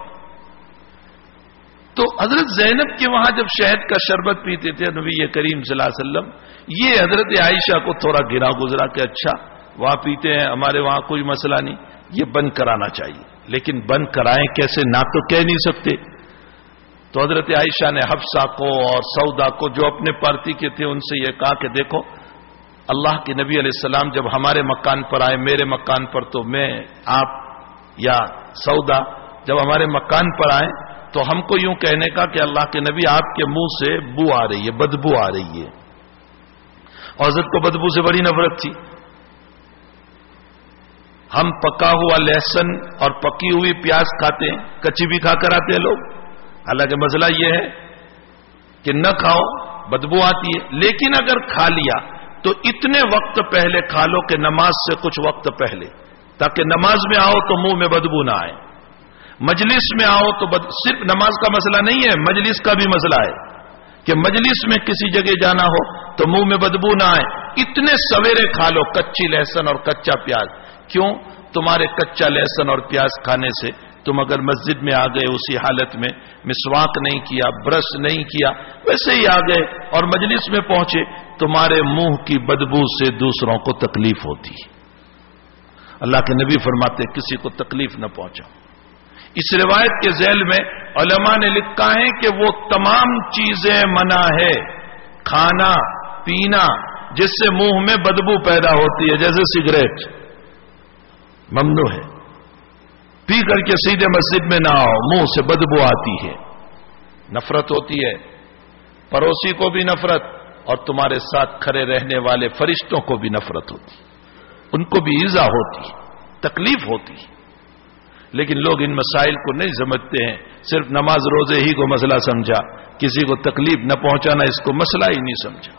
تو حضرت زینب کے وہاں جب شہد کا شربت پیتے تھے نبی کریم صلی اللہ علیہ وسلم، یہ حضرت عائشہ کو تھوڑا گرا گزرا کہ اچھا وہاں پیتے ہیں، ہمارے وہاں کوئی مسئلہ نہیں، یہ بند کرانا چاہیے. لیکن بند کرائیں کیسے، نہ تو کہہ نہیں سکتے. تو حضرت عائشہ نے حفصہ کو اور سودا کو جو اپنے پارٹی کے تھے ان سے یہ کہا کہ دیکھو، اللہ کے نبی علیہ السلام جب ہمارے مکان پر آئے، میرے مکان پر، تو میں، آپ یا سودا جب ہمارے مکان پر آئے تو ہم کو یوں کہنے کا کہ اللہ کے نبی آپ کے منہ سے بو آ رہی ہے، بدبو آ رہی ہے. اور حضرت کو بدبو سے بڑی نفرت تھی. ہم پکا ہوا لہسن اور پکی ہوئی پیاز کھاتے ہیں، کچی بھی کھا کر آتے ہیں لوگ. حالانکہ مسئلہ یہ ہے کہ نہ کھاؤ، بدبو آتی ہے. لیکن اگر کھا لیا تو اتنے وقت پہلے کھا لو کہ نماز سے کچھ وقت پہلے، تاکہ نماز میں آؤ تو منہ میں بدبو نہ آئے. مجلس میں آؤ تو صرف نماز کا مسئلہ نہیں ہے، مجلس کا بھی مسئلہ ہے کہ مجلس میں کسی جگہ جانا ہو تو منہ میں بدبو نہ آئے. اتنے سویرے کھا لو کچی لہسن اور کچا پیاز. کیوں؟ تمہارے کچا لہسن اور پیاز کھانے سے تم اگر مسجد میں آ گئے اسی حالت میں، مسواک نہیں کیا، برش نہیں کیا، ویسے ہی آ گئے اور مجلس میں پہنچے، تمہارے منہ کی بدبو سے دوسروں کو تکلیف ہوتی. اللہ کے نبی فرماتے کسی کو تکلیف نہ پہنچاؤ. اس روایت کے ذیل میں علماء نے لکھا ہے کہ وہ تمام چیزیں منع ہے، کھانا پینا جس سے منہ میں بدبو پیدا ہوتی ہے، جیسے سگریٹ ممنوع ہے. پی کر کے سیدھے مسجد میں نہ آؤ، منہ سے بدبو آتی ہے، نفرت ہوتی ہے، پڑوسی کو بھی نفرت اور تمہارے ساتھ کھڑے رہنے والے فرشتوں کو بھی نفرت ہوتی، ان کو بھی ایذا ہوتی، تکلیف ہوتی. لیکن لوگ ان مسائل کو نہیں سمجھتے ہیں، صرف نماز روزے ہی کو مسئلہ سمجھا، کسی کو تکلیف نہ پہنچانا اس کو مسئلہ ہی نہیں سمجھا.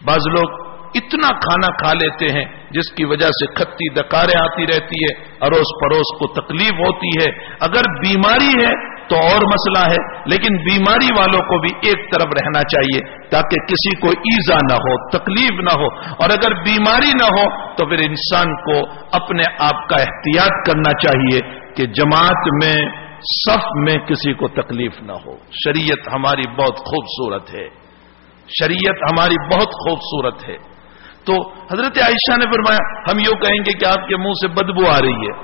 بعض لوگ اتنا کھانا کھا لیتے ہیں جس کی وجہ سے کھٹی دکاریں آتی رہتی ہے، اڑوس پڑوس کو تکلیف ہوتی ہے. اگر بیماری ہے تو اور مسئلہ ہے، لیکن بیماری والوں کو بھی ایک طرف رہنا چاہیے تاکہ کسی کو ایذا نہ ہو، تکلیف نہ ہو. اور اگر بیماری نہ ہو تو پھر انسان کو اپنے آپ کا احتیاط کرنا چاہیے کہ جماعت میں، صف میں کسی کو تکلیف نہ ہو. شریعت ہماری بہت خوبصورت ہے، شریعت ہماری بہت خوبصورت ہے. تو حضرت عائشہ نے فرمایا ہم یوں کہیں گے کہ آپ کے منہ سے بدبو آ رہی ہے.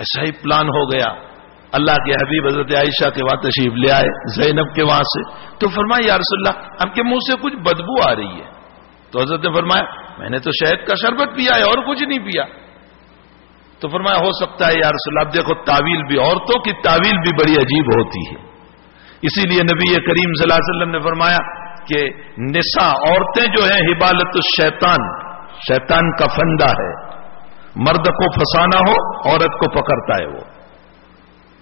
ایسا ہی پلان ہو گیا. اللہ کے حبیب حضرت عائشہ کے وہاں تشریف لے آئے، زینب کے وہاں سے. تو فرمایا یا رسول اللہ آپ کے منہ سے کچھ بدبو آ رہی ہے. تو حضرت نے فرمایا میں نے تو شہد کا شربت پیا ہے اور کچھ نہیں پیا. تو فرمایا ہو سکتا ہے یا رسول اللہ. اب دیکھو تعویل بھی، عورتوں کی تعویل بھی بڑی عجیب ہوتی ہے. اسی لیے نبی کریم صلی اللہ علیہ وسلم نے فرمایا کہ نساء، عورتیں جو ہیں، حبالت الشیطان، شیطان کا فندہ ہے. مرد کو پھنسانا ہو عورت کو پکڑتا ہے، وہ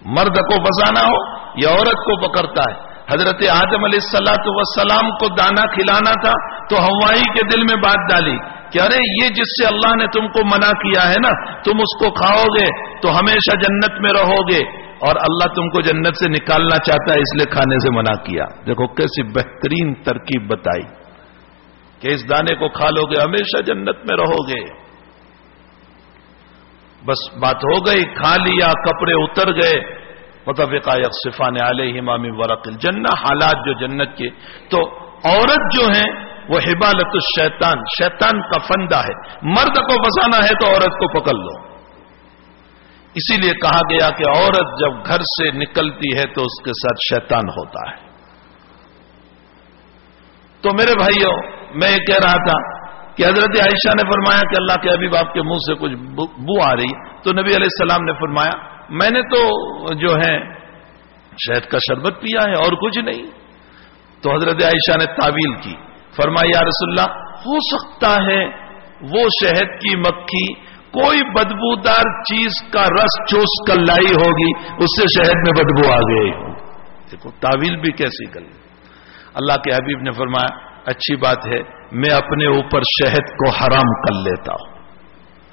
مرد کو پھنسانا ہو یا عورت کو پکڑتا ہے. حضرت آدم علیہ السلام کو دانا کھلانا تھا تو حوائی کے دل میں بات ڈالی کہ ارے یہ جس سے اللہ نے تم کو منع کیا ہے نا، تم اس کو کھاؤ گے تو ہمیشہ جنت میں رہو گے، اور اللہ تم کو جنت سے نکالنا چاہتا ہے اس لیے کھانے سے منع کیا. دیکھو کیسی بہترین ترکیب بتائی کہ اس دانے کو کھا لو گے ہمیشہ جنت میں رہو گے. بس بات ہو گئی، کھا لیا، کپڑے اتر گئے. وَطَفِقَا يَخْصِفَانِ عَلَيْهِمَا مِنْ وَرَقِ الْجَنَّةِ، حالات جو جنت کے. تو عورت جو ہیں وہ حبالت الشیطان، شیطان کا فندہ ہے. مرد کو پھنسانا ہے تو عورت کو پکڑ لو. اسی لیے کہا گیا کہ عورت جب گھر سے نکلتی ہے تو اس کے ساتھ شیطان ہوتا ہے. تو میرے بھائیوں میں یہ کہہ رہا تھا کہ حضرت عائشہ نے فرمایا کہ اللہ کے حبیب آپ کے منہ سے کچھ بو آ رہی، تو نبی علیہ السلام نے فرمایا میں نے تو جو ہے شہد کا شربت پیا ہے اور کچھ نہیں۔ تو حضرت عائشہ نے تعویل کی، فرمایا یا رسول اللہ ہو سکتا ہے وہ شہد کی مکھی کوئی بدبودار چیز کا رس چوس کر لائی ہوگی، اس سے شہد میں بدبو آ گئی ہو۔ دیکھو تعویل بھی کیسی کر لی۔ اللہ کے حبیب نے فرمایا اچھی بات ہے، میں اپنے اوپر شہد کو حرام کر لیتا ہوں،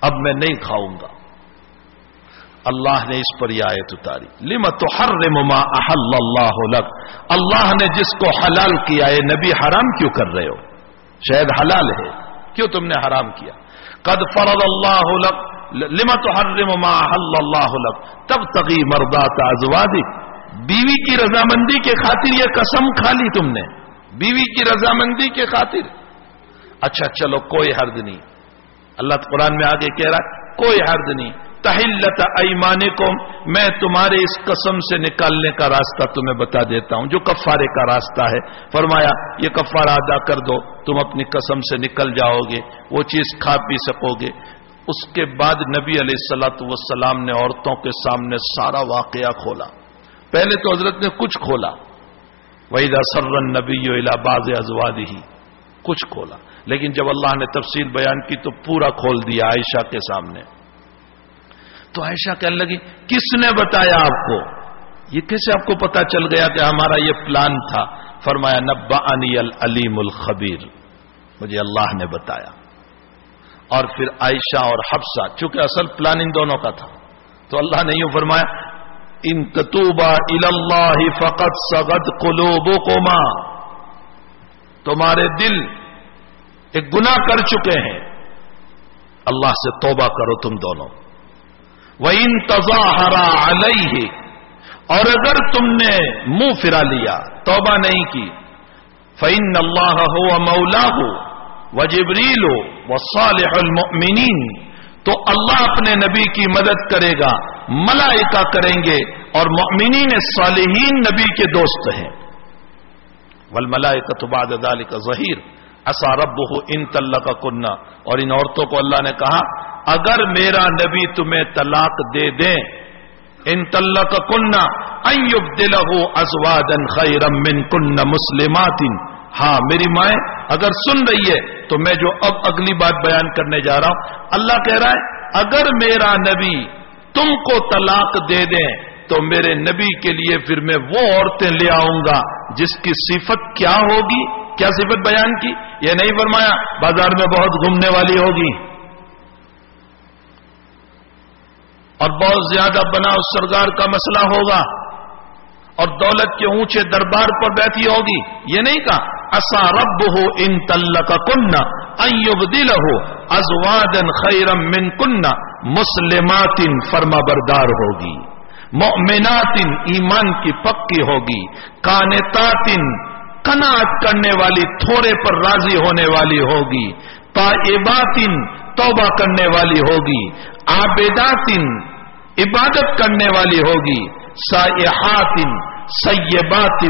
اب میں نہیں کھاؤں گا۔ اللہ نے اس پر یہ آیت اتاری، لم تحرم ما احل اللہ لک، اللہ نے جس کو حلال کیا ہے نبی حرام کیوں کر رہے ہو؟ شہد حلال ہے، کیوں تم نے حرام کیا؟ قد فرض اللہ لک لم تحرم ما احل اللہ لک تبتغی مرضات ازواجک، بیوی کی رضامندی کے خاطر یہ قسم کھا لی تم نے، بیوی کی رضامندی کے خاطر۔ اچھا چلو کوئی حرج نہیں، اللہ قرآن میں آگے کہہ رہا ہے کوئی حرج نہیں، تحلت ایمانکم، میں تمہارے اس قسم سے نکالنے کا راستہ تمہیں بتا دیتا ہوں جو کفارے کا راستہ ہے۔ فرمایا یہ کفارہ ادا کر دو، تم اپنی قسم سے نکل جاؤ گے، وہ چیز کھا پی سکو گے۔ اس کے بعد نبی علیہ الصلوۃ والسلام نے عورتوں کے سامنے سارا واقعہ کھولا۔ پہلے تو حضرت نے کچھ کھولا، وَإِذَا سَرَّ النَّبِيُّ إِلَىٰ بَعْضِ أَزْوَاجِهِ، کچھ کھولا، لیکن جب اللہ نے تفصیل بیان کی تو پورا کھول دیا عائشہ کے سامنے۔ تو عائشہ کہنے لگی کس نے بتایا آپ کو؟ یہ کیسے آپ کو پتا چل گیا کہ ہمارا یہ پلان تھا؟ فرمایا نبأنی العلیم الخبیر، مجھے اللہ نے بتایا۔ اور پھر عائشہ اور حفصہ، چونکہ اصل پلان ان دونوں کا تھا، تو اللہ نے یوں فرمایا ان تتوبا الی اللہ فقد صغت قلوبکما، تمہارے دل ایک گناہ کر چکے ہیں، اللہ سے توبہ کرو تم دونوں۔ وَإِن تَظَاهَرَا عَلَيْهِ، اور اگر تم نے منہ پھرا لیا، توبہ نہیں کی، فَإِنَّ اللَّهَ هُوَ مَوْلَاهُ وَجِبْرِيلُ وَصَالِحُ الْمُؤْمِنِينَ، تو اللہ اپنے نبی کی مدد کرے گا، ملائکہ کریں گے، اور مؤمنین صالحین نبی کے دوست ہیں۔ وَالْمَلَائِكَةُ بَعْدَ ذَلِكَ ظَهِيرٌ عَسَىٰ رَبُّهُ إِن طَلَّقَكُنَّ، اور ان عورتوں کو اللہ نے کہا اگر میرا نبی تمہیں طلاق دے دیں، ان طلقکن ان یبدلہ ازواجا خیرا منکن مسلمات، ہاں میری مائیں اگر سن رہی ہے تو میں جو اب اگلی بات بیان کرنے جا رہا ہوں، اللہ کہہ رہا ہے اگر میرا نبی تم کو طلاق دے دیں تو میرے نبی کے لیے پھر میں وہ عورتیں لے آؤں گا جس کی صفت کیا ہوگی، کیا صفت بیان کی؟ یہ نہیں فرمایا بازار میں بہت گھومنے والی ہوگی اور بہت زیادہ بنا اس سرگار کا مسئلہ ہوگا اور دولت کے اونچے دربار پر بیٹھی ہوگی، یہ نہیں کہا عسیٰ ربہ ان طلقکن ان یبدلہ ازواجا خیرا منکن مسلمات، فرما بردار ہوگی، مؤمنات ایمان کی پکی ہوگی، قانتات قناعت کرنے والی، تھوڑے پر راضی ہونے والی ہوگی، تائبات توبہ کرنے والی ہوگی، عابدات عبادت کرنے والی ہوگی، سائحات سیبات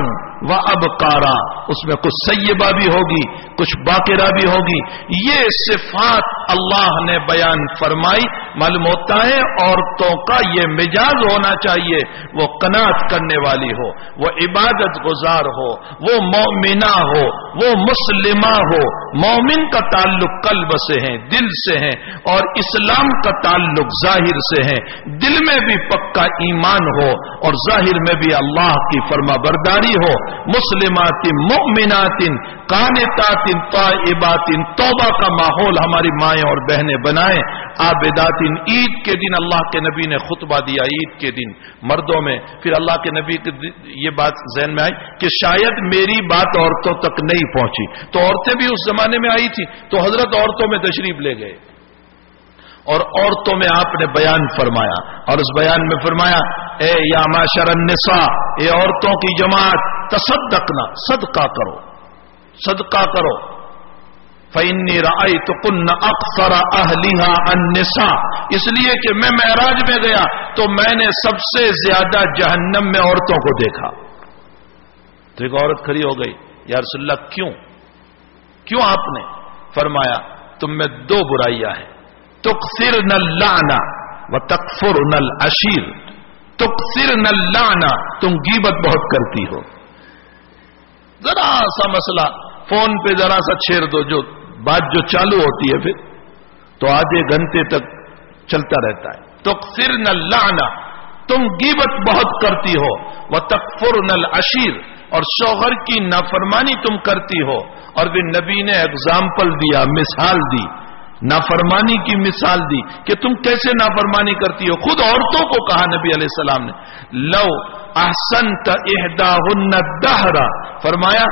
و ابکارا، اس میں کچھ سیبہ بھی ہوگی کچھ باقرہ بھی ہوگی۔ یہ صفات اللہ نے بیان فرمائی۔ معلوم ہوتا ہے عورتوں کا یہ مزاج ہونا چاہیے، وہ قناعت کرنے والی ہو، وہ عبادت گزار ہو، وہ مومنہ ہو، وہ مسلمہ ہو۔ مومن کا تعلق قلب سے ہے، دل سے ہے، اور اسلام کا تعلق ظاہر سے ہے۔ دل میں بھی پکا ایمان ہو اور ظاہر میں بھی اللہ کی فرما برداری ہو۔ مسلمات مؤمنات قانتات طائبات، توبہ کا ماحول ہماری مائیں اور بہنیں بنائیں۔ عابدات، عید کے دن اللہ کے نبی نے خطبہ دیا، عید کے دن مردوں میں، پھر اللہ کے نبی کی یہ بات ذہن میں آئی کہ شاید میری بات عورتوں تک نہیں پہنچی، تو عورتیں بھی اس زمانے میں آئی تھی تو حضرت عورتوں میں تشریف لے گئے اور عورتوں میں آپ نے بیان فرمایا، اور اس بیان میں فرمایا اے یا معاشر النساء، اے عورتوں کی جماعت، تصدقنا، صدقہ کرو، صدقہ کرو، فإنی رأیتکن اکثر اہلہا النساء، اس لیے کہ میں معراج میں گیا تو میں نے سب سے زیادہ جہنم میں عورتوں کو دیکھا۔ تو ایک عورت کھڑی ہو گئی، یا رسول اللہ کیوں آپ نے؟ فرمایا تم میں دو برائیاں ہیں، تکثرن اللعن وتکفرن العشیر۔ تکثرن اللعن، تم غیبت بہت کرتی ہو، ذرا سا مسئلہ فون پہ ذرا سا چھیڑ دو، جو بات جو چالو ہوتی ہے پھر تو آدھے گھنٹے تک چلتا رہتا ہے۔ تکثرن اللعن، تم غیبت بہت کرتی ہو، وتکفرن العشیر، اور شوہر کی نافرمانی تم کرتی ہو۔ اور پھر نبی نے اگزامپل دیا، مثال دی، نافرمانی کی مثال دی کہ تم کیسے نافرمانی کرتی ہو۔ خود عورتوں کو کہا نبی علیہ السلام نے، لو احسنت احداہن الدہر، فرمایا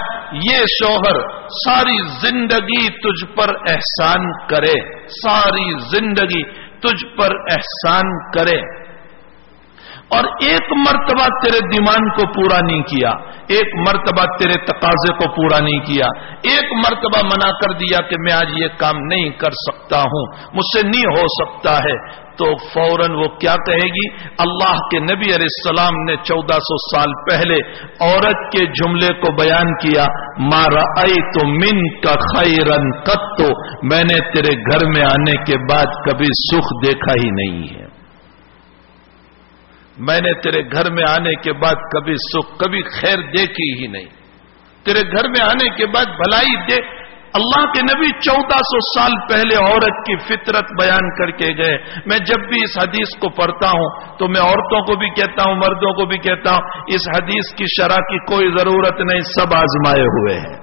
یہ شوہر ساری زندگی تجھ پر احسان کرے، ساری زندگی تجھ پر احسان کرے، اور ایک مرتبہ تیرے ڈیمانڈ کو پورا نہیں کیا، ایک مرتبہ تیرے تقاضے کو پورا نہیں کیا، ایک مرتبہ منع کر دیا کہ میں آج یہ کام نہیں کر سکتا ہوں، مجھ سے نہیں ہو سکتا ہے، تو فوراً وہ کیا کہے گی؟ اللہ کے نبی علیہ السلام نے 1400 سال پہلے عورت کے جملے کو بیان کیا، ما رأیت منک خیرا قط، میں نے تیرے گھر میں آنے کے بعد کبھی سکھ دیکھا ہی نہیں ہے، میں نے تیرے گھر میں آنے کے بعد کبھی سکھ، کبھی خیر دیکھی ہی نہیں، تیرے گھر میں آنے کے بعد بھلائی دیکھ۔ اللہ کے نبی 1400 سال پہلے عورت کی فطرت بیان کر کے گئے۔ میں جب بھی اس حدیث کو پڑھتا ہوں تو میں عورتوں کو بھی کہتا ہوں، مردوں کو بھی کہتا ہوں، اس حدیث کی شرح کی کوئی ضرورت نہیں، سب آزمائے ہوئے ہیں۔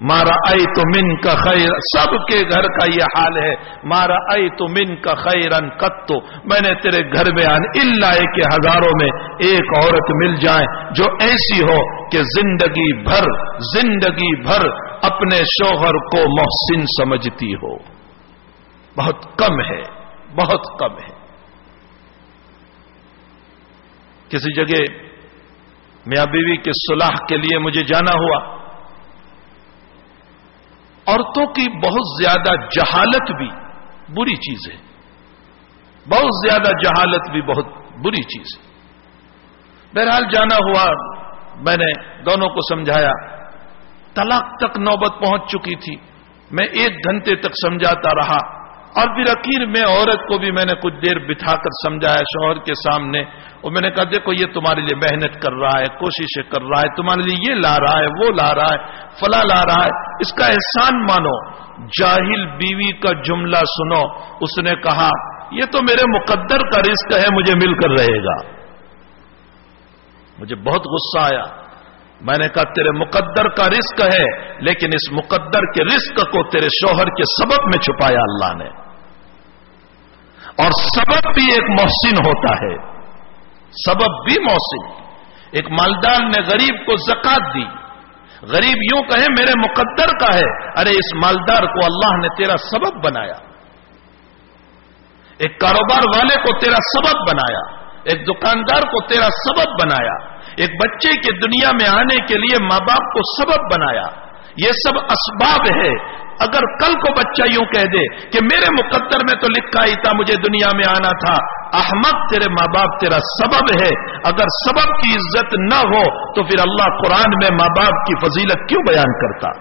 ما رأیت منک خیر، سب کے گھر کا یہ حال ہے، ما رأیت منک خیرا قط، میں نے تیرے گھر میں الا کہ ہزاروں میں ایک عورت مل جائے جو ایسی ہو کہ زندگی بھر اپنے شوہر کو محسن سمجھتی ہو، بہت کم ہے، بہت کم ہے۔ کسی جگہ میاں بیوی کے صلح کے لیے مجھے جانا ہوا، عورتوں کی بہت زیادہ جہالت بھی بری چیز ہے، بہت زیادہ جہالت بھی بہت بری چیز ہے۔ بہرحال جانا ہوا، میں نے دونوں کو سمجھایا، طلاق تک نوبت پہنچ چکی تھی، میں 1 گھنٹے تک سمجھاتا رہا، اور پھر اخیر میں عورت کو بھی میں نے کچھ دیر بٹھا کر سمجھایا شوہر کے سامنے، اور میں نے کہا دیکھو یہ تمہارے لیے محنت کر رہا ہے، کوششیں کر رہا ہے، تمہارے لیے یہ لا رہا ہے، وہ لا رہا ہے، فلاں لا رہا ہے، اس کا احسان مانو۔ جاہل بیوی کا جملہ سنو، اس نے کہا یہ تو میرے مقدر کا رزق ہے، مجھے مل کر رہے گا۔ مجھے بہت غصہ آیا، میں نے کہا تیرے مقدر کا رزق ہے، لیکن اس مقدر کے رزق کو تیرے شوہر کے سبب میں چھپایا اللہ نے، اور سبب بھی ایک محسن ہوتا ہے، سبب بھی محسن۔ ایک مالدار نے غریب کو زکات دی، غریب یوں کہے میرے مقدر کا ہے، ارے اس مالدار کو اللہ نے تیرا سبب بنایا، ایک کاروبار والے کو تیرا سبب بنایا، ایک دکاندار کو تیرا سبب بنایا، ایک بچے کے دنیا میں آنے کے لیے ماں باپ کو سبب بنایا، یہ سب اسباب ہے۔ اگر کل کو بچہ یوں کہہ دے کہ میرے مقدر میں تو لکھا ہی تھا مجھے دنیا میں آنا تھا، احمق، تیرے ماں باپ تیرا سبب ہے۔ اگر سبب کی عزت نہ ہو تو پھر اللہ قرآن میں ماں باپ کی فضیلت کیوں بیان کرتا؟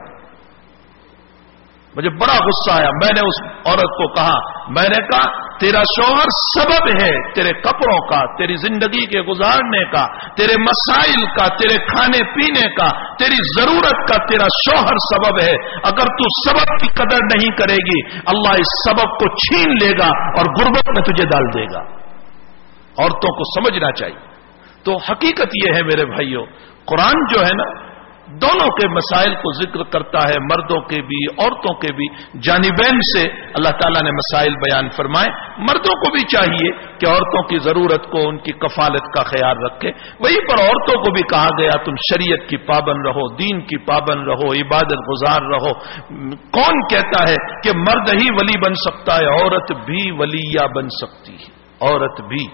مجھے بڑا غصہ آیا، میں نے اس عورت کو کہا، میں نے کہا تیرا شوہر سبب ہے تیرے کپڑوں کا، تیری زندگی کے گزارنے کا، تیرے مسائل کا، تیرے کھانے پینے کا، تیری ضرورت کا، تیرا شوہر سبب ہے۔ اگر تو سبب کی قدر نہیں کرے گی، اللہ اس سبب کو چھین لے گا اور غربت میں تجھے ڈال دے گا۔ عورتوں کو سمجھنا چاہیے۔ تو حقیقت یہ ہے میرے بھائیوں، قرآن جو ہے نا دونوں کے مسائل کو ذکر کرتا ہے، مردوں کے بھی عورتوں کے بھی، جانبین سے اللہ تعالیٰ نے مسائل بیان فرمائے۔ مردوں کو بھی چاہیے کہ عورتوں کی ضرورت کو، ان کی کفالت کا خیال رکھے، وہیں پر عورتوں کو بھی کہا گیا تم شریعت کی پابند رہو، دین کی پابند رہو، عبادت گزار رہو۔ کون کہتا ہے کہ مرد ہی ولی بن سکتا ہے؟ عورت بھی ولیہ بن سکتی ہے، عورت بھی۔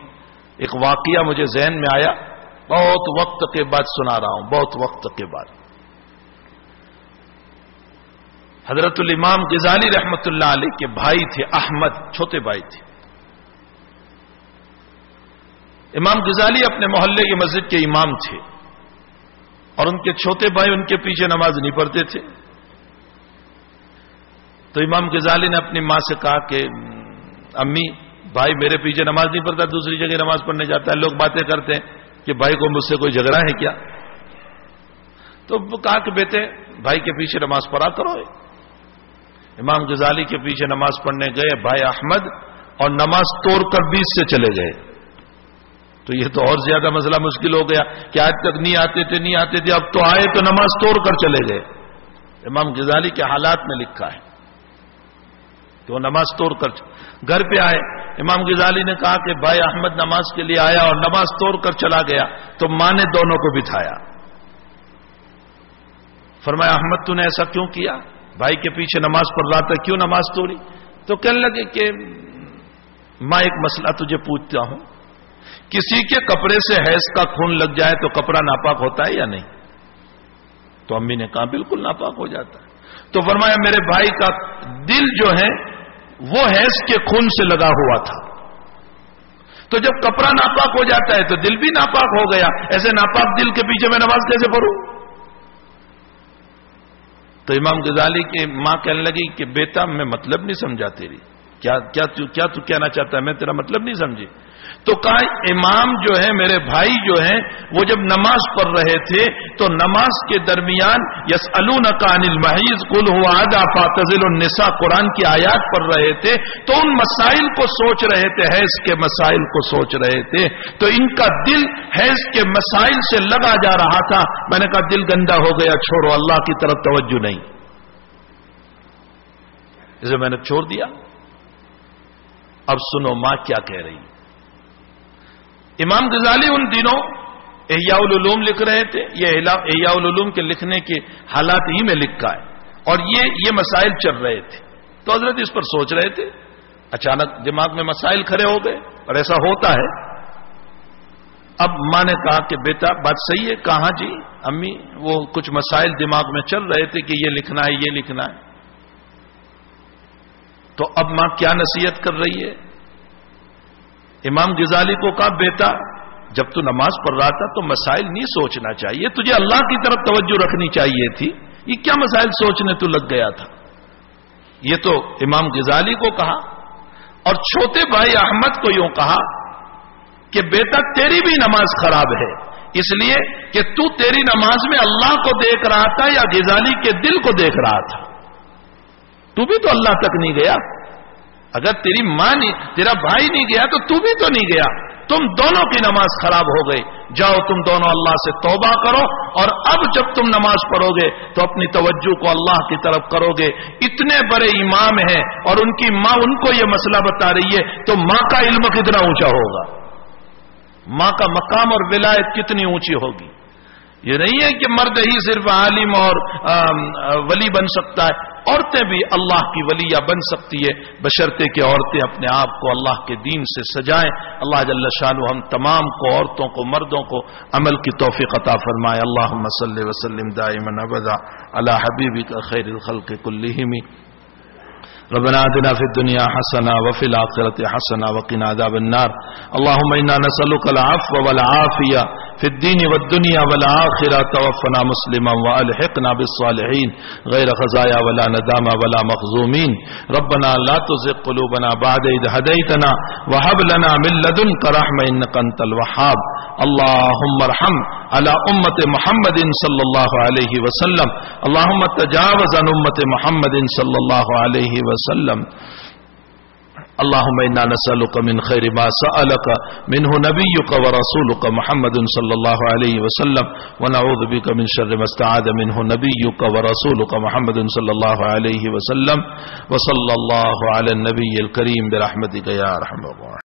ایک واقعہ مجھے ذہن میں آیا، بہت وقت کے بعد سنا رہا ہوں، بہت وقت کے بعد۔ حضرت الامام غزالی رحمت اللہ علیہ کے بھائی تھے احمد، چھوٹے بھائی تھے۔ امام غزالی اپنے محلے کی مسجد کے امام تھے، اور ان کے چھوٹے بھائی ان کے پیچھے نماز نہیں پڑھتے تھے۔ تو امام غزالی نے اپنی ماں سے کہا کہ امی بھائی میرے پیچھے نماز نہیں پڑھتا، دوسری جگہ نماز پڑھنے جاتا ہے، لوگ باتیں کرتے ہیں کہ بھائی کو مجھ سے کوئی جھگڑا ہے کیا؟ تو وہ کہا کہ بیٹے بھائی کے پیچھے نماز پڑھا کرو۔ امام غزالی کے پیچھے نماز پڑھنے گئے بھائی احمد، اور نماز توڑ کر 20 سے چلے گئے۔ تو یہ تو اور زیادہ مسئلہ مشکل ہو گیا کہ آج تک نہیں آتے تھے، اب تو آئے تو نماز توڑ کر چلے گئے۔ امام غزالی کے حالات میں لکھا ہے کہ وہ نماز توڑ کر گھر پہ آئے۔ امام غزالی نے کہا کہ بھائی احمد نماز کے لیے آیا اور نماز توڑ کر چلا گیا، تو ماں نے دونوں کو بٹھایا، فرمایا احمد تو نے ایسا کیوں کیا؟ بھائی کے پیچھے نماز پڑھ رہا تھا، کیوں نماز توڑی؟ تو کہنے لگے کہ ماں ایک مسئلہ تجھے پوچھتا ہوں، کسی کے کپڑے سے حیض کا خون لگ جائے تو کپڑا ناپاک ہوتا ہے یا نہیں؟ تو امی نے کہا بالکل ناپاک ہو جاتا ہے۔ تو فرمایا میرے بھائی کا دل جو ہے وہ حیض کے خون سے لگا ہوا تھا، تو جب کپڑا ناپاک ہو جاتا ہے تو دل بھی ناپاک ہو گیا، ایسے ناپاک دل کے پیچھے میں نماز کیسے پڑھوں؟ تو امام غزالی کی ماں کہنے لگی کہ بیٹا میں مطلب نہیں سمجھا تیری، کیا تو کہنا چاہتا ہے، میں تیرا مطلب نہیں سمجھی۔ تو کہا امام جو ہے میرے بھائی جو ہیں وہ جب نماز پڑھ رہے تھے تو نماز کے درمیان یسألونک عن المحیض قل هو اذى فاعتزلوا النساء قرآن کی آیات پڑھ رہے تھے، تو ان مسائل کو سوچ رہے تھے، حیض کے مسائل کو سوچ رہے تھے، تو ان کا دل حیض کے مسائل سے لگا جا رہا تھا۔ میں نے کہا دل گندا ہو گیا، چھوڑو، اللہ کی طرف توجہ نہیں، اسے میں نے چھوڑ دیا۔ اب سنو ماں کیا کہہ رہی۔ امام غزالی ان دنوں احیاء العلوم لکھ رہے تھے، یہ احیاء العلوم کے لکھنے کے حالات ہی میں لکھا ہے، اور یہ مسائل چل رہے تھے، تو حضرت اس پر سوچ رہے تھے، اچانک دماغ میں مسائل کھڑے ہو گئے، اور ایسا ہوتا ہے۔ اب ماں نے کہا کہ بیٹا بات صحیح ہے، کہاں جی امی وہ کچھ مسائل دماغ میں چل رہے تھے کہ یہ لکھنا ہے یہ لکھنا ہے۔ تو اب ماں کیا نصیحت کر رہی ہے؟ امام غزالی کو کہا بیٹا جب تو نماز پڑھ رہا تھا تو مسائل نہیں سوچنا چاہیے، تجھے اللہ کی طرف توجہ رکھنی چاہیے تھی، یہ کیا مسائل سوچنے تو لگ گیا تھا؟ یہ تو امام غزالی کو کہا، اور چھوٹے بھائی احمد کو یوں کہا کہ بیٹا تیری بھی نماز خراب ہے، اس لیے کہ تو تیری نماز میں اللہ کو دیکھ رہا تھا یا غزالی کے دل کو دیکھ رہا تھا، تو بھی تو اللہ تک نہیں گیا۔ اگر تیری ماں نہیں، تیرا بھائی نہیں گیا تو تو بھی تو نہیں گیا، تم دونوں کی نماز خراب ہو گئی، جاؤ تم دونوں اللہ سے توبہ کرو، اور اب جب تم نماز پڑھو گے تو اپنی توجہ کو اللہ کی طرف کرو گے۔ اتنے بڑے امام ہیں اور ان کی ماں ان کو یہ مسئلہ بتا رہی ہے، تو ماں کا علم کتنا اونچا ہوگا، ماں کا مقام اور ولایت کتنی اونچی ہوگی۔ یہ نہیں ہے کہ مرد ہی صرف عالم اور ولی بن سکتا ہے، عورتیں بھی اللہ کی ولیہ بن سکتی ہے، بشرطے کہ عورتیں اپنے آپ کو اللہ کے دین سے سجائیں۔ اللہ جل شانہ ہم تمام کو، عورتوں کو، مردوں کو عمل کی توفیق عطا فرمائے۔ اللہم صلی وسلم دائما ابدا علی حبیبک خیر الخلق کلہم۔ ربنا آتنا في الدنيا حسنة وفي الآخرة حسنة وقنا عذاب النار. اللهم إنا نسألك العفو والعافية في الدين والدنيا والآخرة. توفنا مسلما وألحقنا بالصالحين غير خزايا ولا ندامة ولا مخزومين. ربنا لا تزغ قلوبنا بعد إذ هديتنا وهب لنا من لدنك رحمة إنك أنت الوهاب. اللهم ارحم على أمة محمد صلى الله عليه وسلم. اللهم تجاوز عن أمة محمد صلى الله عليه وسلم. اللهم إنا نسألك من خير ما سألك منه نبيك ورسولك محمد صلى الله عليه وسلم، ونعوذ بك من شر ما استعاذ منه نبيك ورسولك محمد صلى الله عليه وسلم. وصلى الله على النبي الكريم برحمتك يا أرحم الراحمين.